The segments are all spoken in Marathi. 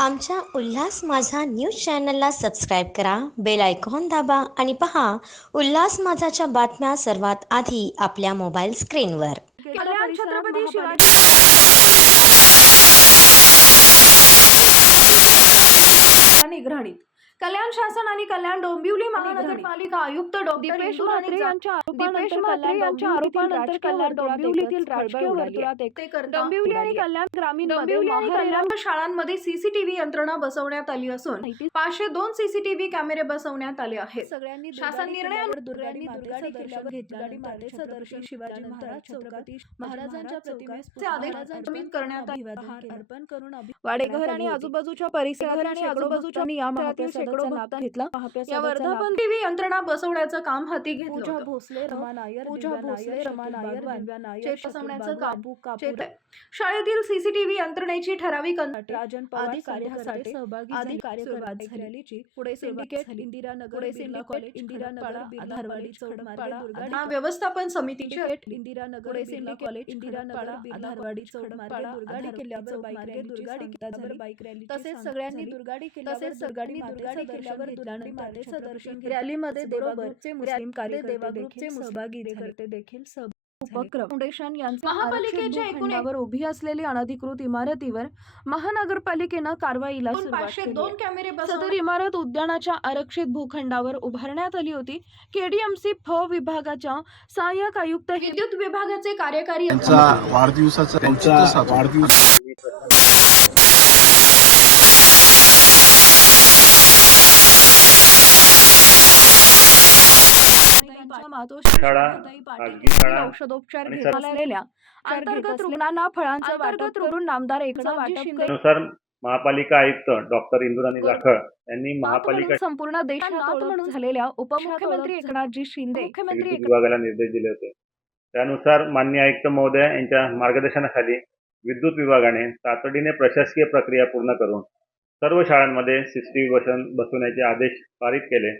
आमच्या उल्हास माझा न्यूज चॅनलला सबस्क्राईब करा, बेल आयकॉन दाबा आणि पहा उल्हास माझाच्या बातम्या सर्वात आधी आपल्या मोबाईल स्क्रीनवर. कल्याण छत्रपती शिवाजी निगराणीत कल्याण शासन आणि कल्याण डोंबिवली महानगरपालिका आयुक्त दीपेश म्हात्रे यांच्या आरोपानंतर कल्याण डोंबिवलीतील राजकीय वर्तुळात डोंबिवली आणि कल्याण ग्रामीण शाळांमध्ये सीसीटीव्ही यंत्रणा बसवण्यात आली असून 502 सीसीटीव्ही कॅमेरे बसवण्यात आले आहेत. शासन निर्णयावर दर्शन शिवाजी महाराज चौकात महाराजांच्या प्रतिमेस आदेश करण्यात अर्पण करून वाडेघर आणि आजूबाजूच्या परिसरात नियमातील शेकडो भक्तांनी घेतला. या वर्धापन टीव्ही यंत्रणा बसवण्याचं काम हाती घेतलं. पूजा भोसले, रमा नायर, बसवण्याचं काम शाळेतील सीसीटीव्ही यंत्रणेची ठराविक राजन पवार कार्यकर्ते सहभागी रॅलीची पुढे सिंडिकेट इंदिरानगर कॉलेज इंदिरानगर आधारवाडी चौडमार्गे व्यवस्थापन समितीचे इंदिरानगर कॉलेज इंदिरानगर आधारवाडी चौडमार्गे दुर्गाडी किल्ल्यावर बाईक रॅली तसेच सगळ्यांनी दुर्गाडी किल्ल्यावर दर्शन रॅलीमध्ये देवाग्रुपचे मुस्लिम कार्यकर्ते सहभागी देखील उपक्रम फाउंडेशन यांच्या महापालिकेच्या एकूणावर उभी असलेली अनधिकृत इमारतीवर महानगरपालिकेनं कारवाईला सुरुवात केली. सदर इमारत उद्यानाच्या आरक्षित भूखंडावर उभारण्यात आली होती. केडीएमसी फ विभागाच्या सहाय्यक आयुक्त विद्युत विभागाचे कार्यकारी वाढदिवसाचा औषधोपचार घेतलेल्या अंतर्गत रुग्णांना फळांचं वाटप करून नामदार एकनाथ शिंदेनुसार महापालिका आयुक्त डॉक्टर इंदुराणी जाखळ यांनी महापालिका संपूर्ण देशात म्हणून झालेल्या उपमुख्यमंत्री एकनाथजी शिंदे मुख्यमंत्री विभागाला निर्देश दिले होते. त्यानुसार माननीय आयुक्त महोदय यांच्या मार्गदर्शनाखाली विद्युत विभागाने तातडीने प्रशासकीय प्रक्रिया पूर्ण करून सर्व शाळांमध्ये सीसीटीव्ही बसवण्याचे आदेश पारित केले.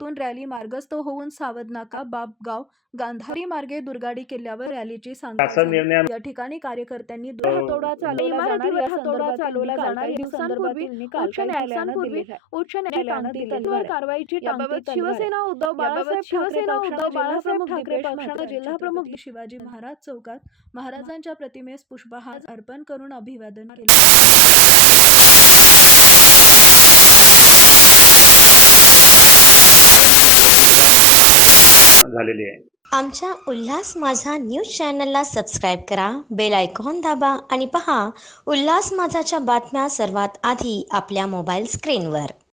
तून रॅली मार्गस्थ होऊन सावधनाका बापगाव गांधारी मार्गे दुर्गाडी किल्ल्यावर रॅलीची सांगता. या ठिकाणी कार्यकर्त्यांनी हातोडा चालवला जाणार उच्च न्यायालयाने कारवाईची शिवसेना उद्धव बाळासाहेब ठाकरे पक्षाने जिल्हा प्रमुख शिवाजी महाराज चौकात महाराजांच्या प्रतिमेस पुष्पहार अर्पण करून अभिवादन केले. झालेली आहे. आमच्या उल्हास माझा न्यूज चॅनलला सबस्क्राईब करा, बेल आयकॉन दाबा आणि पहा उल्हास माझाच्या बातम्या सर्वात आधी आपल्या मोबाईल स्क्रीनवर.